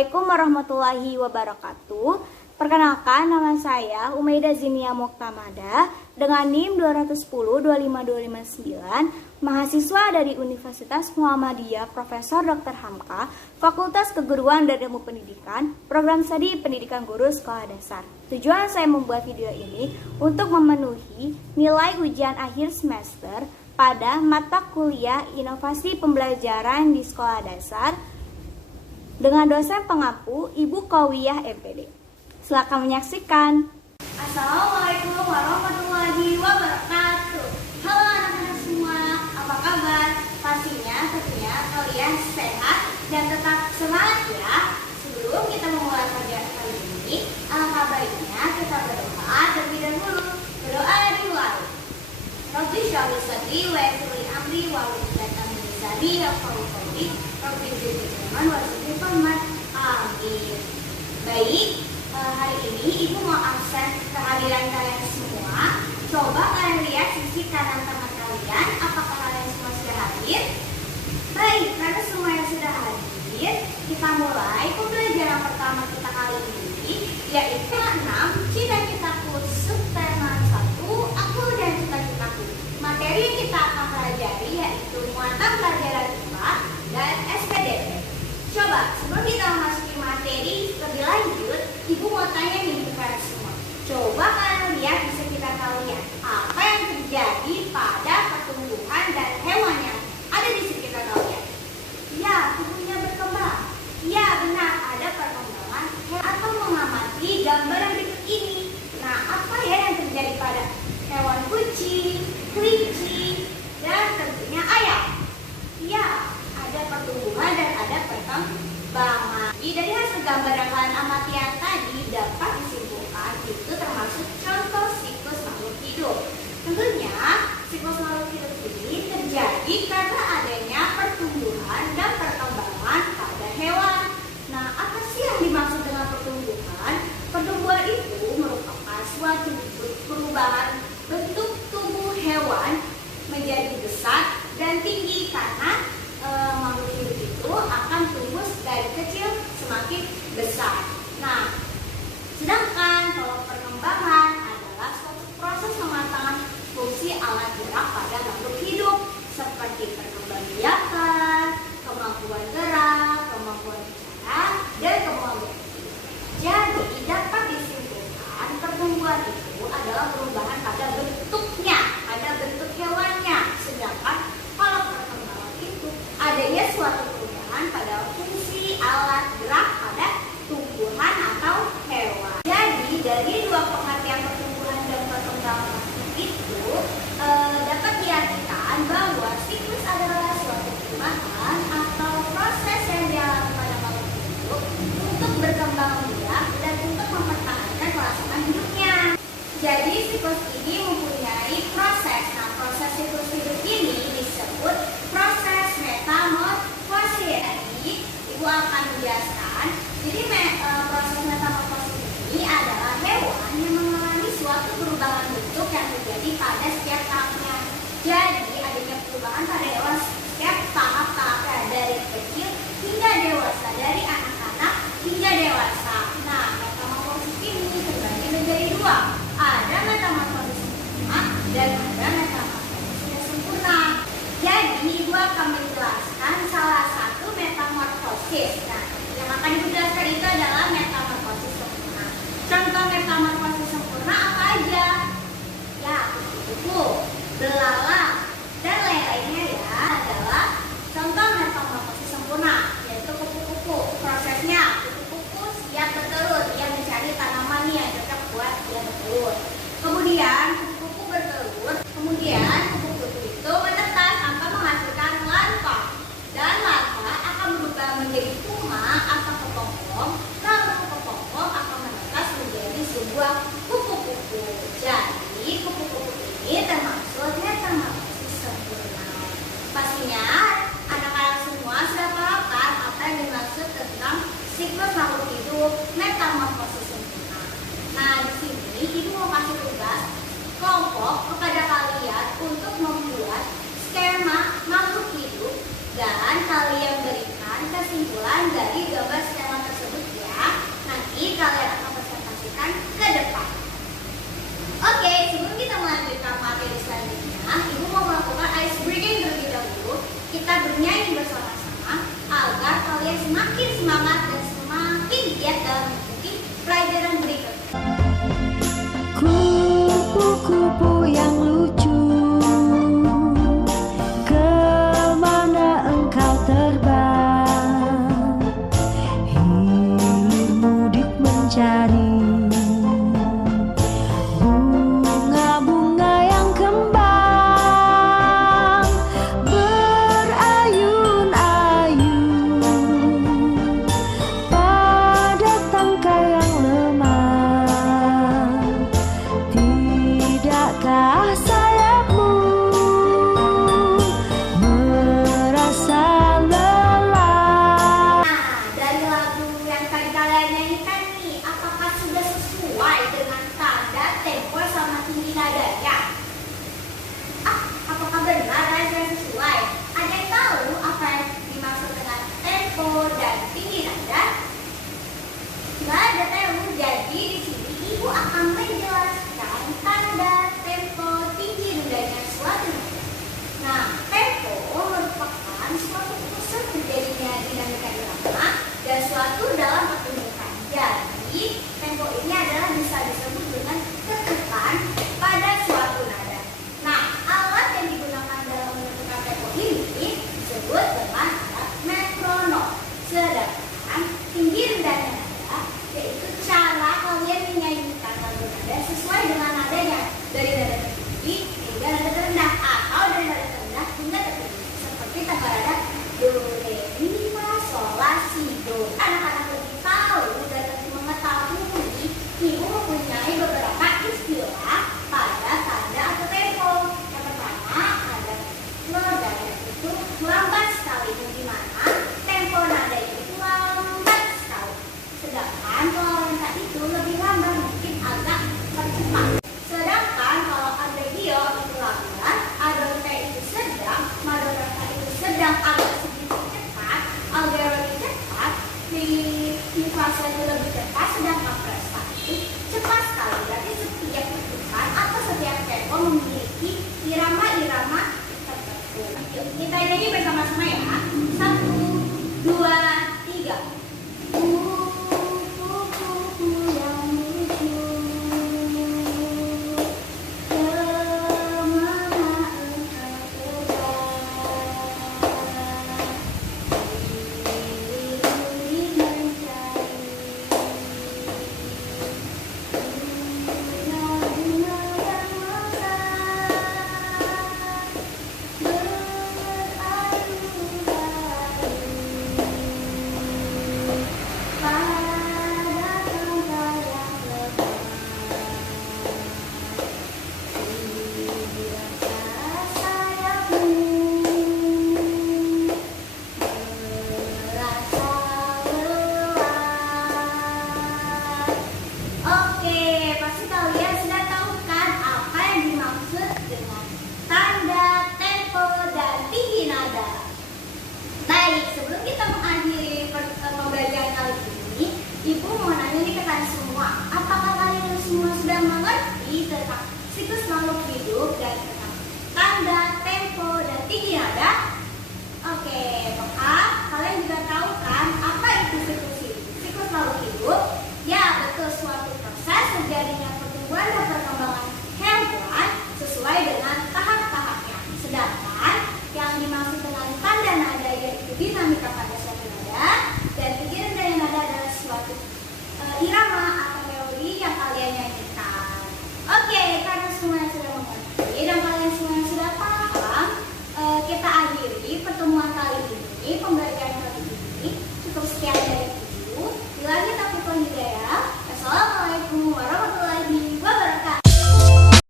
Assalamualaikum warahmatullahi wabarakatuh. Perkenalkan, nama saya Umaida Zinia Moktamada dengan NIM 210-25259, mahasiswa dari Universitas Muhammadiyah Profesor Dr. Hamka, Fakultas Keguruan dan Ilmu Pendidikan, Program Studi Pendidikan Guru Sekolah Dasar. Tujuan saya membuat video ini untuk memenuhi nilai ujian akhir semester pada mata kuliah Inovasi Pembelajaran di Sekolah Dasar dengan dosen pengampu Ibu Kawiyah MPD. Silakan menyaksikan. Assalamualaikum warahmatullahi wabarakatuh. Halo anak-anak semua, apa kabar? Tentunya kalian sehat dan tetap semangat ya. Sebelum kita memulai pelajaran kali ini, alangkah baiknya kita berdoa terlebih dahulu. Berdoa dimulai. Rabbi shrah li sadri wa yassir li amri wahlul 'uqdatam min lisani yafqahu qawli. Rabbi zidni ilman warzuqni fahman. Amin. Baik, hari ini Ibu mau absen kehadiran kalian semua. Coba kalian lihat sisi kanan teman kalian. Apakah kalian semua sudah hadir? Baik, karena semuanya sudah hadir, kita mulai pembelajaran pertama kita kali ini, yaitu 6 Cita-citaku subtema 1 Aku dan Cita-citaku. Materi yang kita akan pelajari yaitu muatan pelajaran IPA dan SPDP. Coba sebelum kita memasuki materi lebih lanjut, Ibu mau tanya nih ke kalian semua. Coba kalian lihat di sekitar kalian, apa yang terjadi pada pertumbuhan dan hewan yang ada di sekitar kalian? Ya, tubuhnya berkembang. Ya, benar, ada perkembangan atau mengamati gambar yang berikut ini. Nah, apa ya yang terjadi pada hewan kucing, kelinci, dan tentunya ayam? Ya, ada pertumbuhan dan ada perkembangan. Dari hasil gambar yang kalian amati yang tadi dapat disimpulkan itu termasuk contoh siklus makhluk hidup. Tentunya siklus makhluk hidup ini terjadi karena adanya pertumbuhan dan perkembangan pada hewan. Nah, apa sih yang dimaksud dengan pertumbuhan? Pertumbuhan itu merupakan suatu perubahan bentuk tubuh hewan menjadi besar dan tinggi karena makhluk hidup itu akan tumbuh dari kecil semakin besar. Nah, sedangkan kalau perkembangan adalah suatu proses pematangan fungsi alat gerak pada makhluk hidup seperti perkembangbiakan, kemampuan gerak, kemampuan bicara, dan kemampuan beraktif. Jadi dapat disimpulkan pertumbuhan itu adalah perubahan pada bentuknya, pada bentuk hewannya. Sedangkan kalau perkembangan itu adanya suatu perubahan pada fungsi alat gerak pada tumbuhan atau hewan. Jadi dari dua pengertian pertumbuhan dan perkembangan itu dapat diartikan bahwa siklus adalah suatu perubahan atau proses yang dialami pada makhluk hidup untuk berkembang biak dan untuk mempertahankan kelangsungan hidupnya. Jadi siklus ini mempunyai proses. Nah, proses siklus hidup ini disebut proses metamorfosis. Jadi Ibu akan menjelaskan. Jadi proses metamorfosis ini adalah hewan yang mengalami suatu perubahan bentuk yang terjadi pada setiap tahapnya. Jadi adanya perubahan pada hewan setiap tahap-tahapnya dari kecil hingga dewasa, dari anak-anak hingga dewasa. Nah, metamorfosis ini terbagi menjadi dua. Ada metamorfosis sempurna dan ada metamorfosis tidak sempurna. Jadi Ibu akan menjelaskan salah satu metamorfosis. Nah, yang akan Ibu jelaskan itu adalah metamorfosis sempurna. Contoh metamorfosis sempurna apa aja? Ya, kupu-kupu, belalang, dan lain-lainnya ya. Yuk, kita nyanyi bersama-sama ya. 1, 2, 3. Kupu-kupu yang lucu, kemana engkau terbang? Diri mencari bunga-bunga yang Oke, pasti kalian sudah tahu kan apa yang dimaksud dengan tanda, tempo, dan tinggi nada. Baik, sebelum kita mengakhiri pembelajaran kali ini, Ibu mau nanya nih ke kalian semua, apakah kalian semua sudah mengerti tentang siklus makhluk hidup dan tentang tanda, tempo, dan tinggi nada? Oke, maka kalian juga tahu kan apa itu siklus hidup? Siklus makhluk hidup? Ya, betul, suatu proses terjadinya pertumbuhan dan perkembangan hewan sesuai dengan tahap-tahapnya. Sedangkan yang dimaksud dengan tanda nada yaitu dinamika pada suatu nada, dan pikiran dari nada adalah suatu irama atau melodi yang kalian nyanyikan. Oke, karena semuanya sudah mengerti dan kalian semuanya sudah paham, kita akhiri pertemuan kali ini, pembelajaran kali ini. Cukup sekian dari